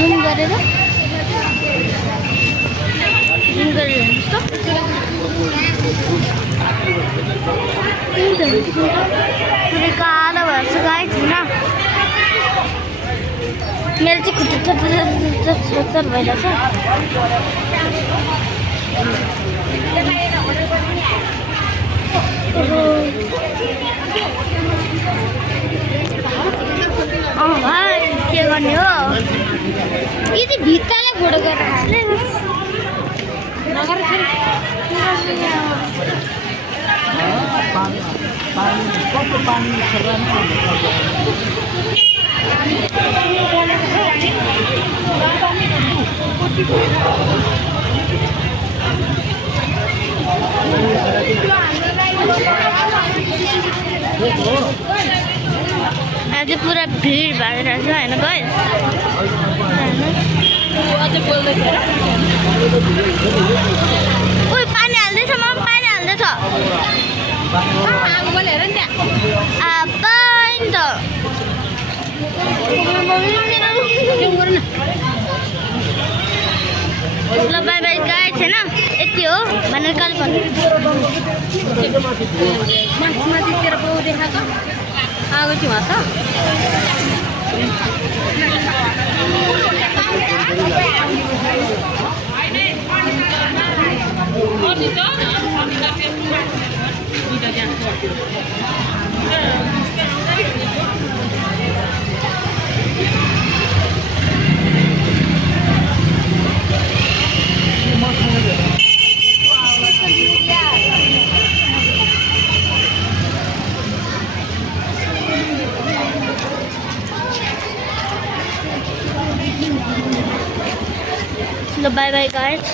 Zoom गरेर हेर्नुहोस् त पुरै कालो भएछ गाइस होइन मेरो चाहिँ खुट्टा थर भइरहेछ भाइ के गर्ने हो यो चाहिँ भित्तालाई फोटो गरेर आज पुरा भिड भएर छ होइन गाइस उयो पानी हाल्दैछ म पानी हाल्दैछ ल बाई बाई गाइस छैन यति हो भनेर कल माथितिर पाउ देखाएको आगो चाहिँ उहाँ Bye bye guys.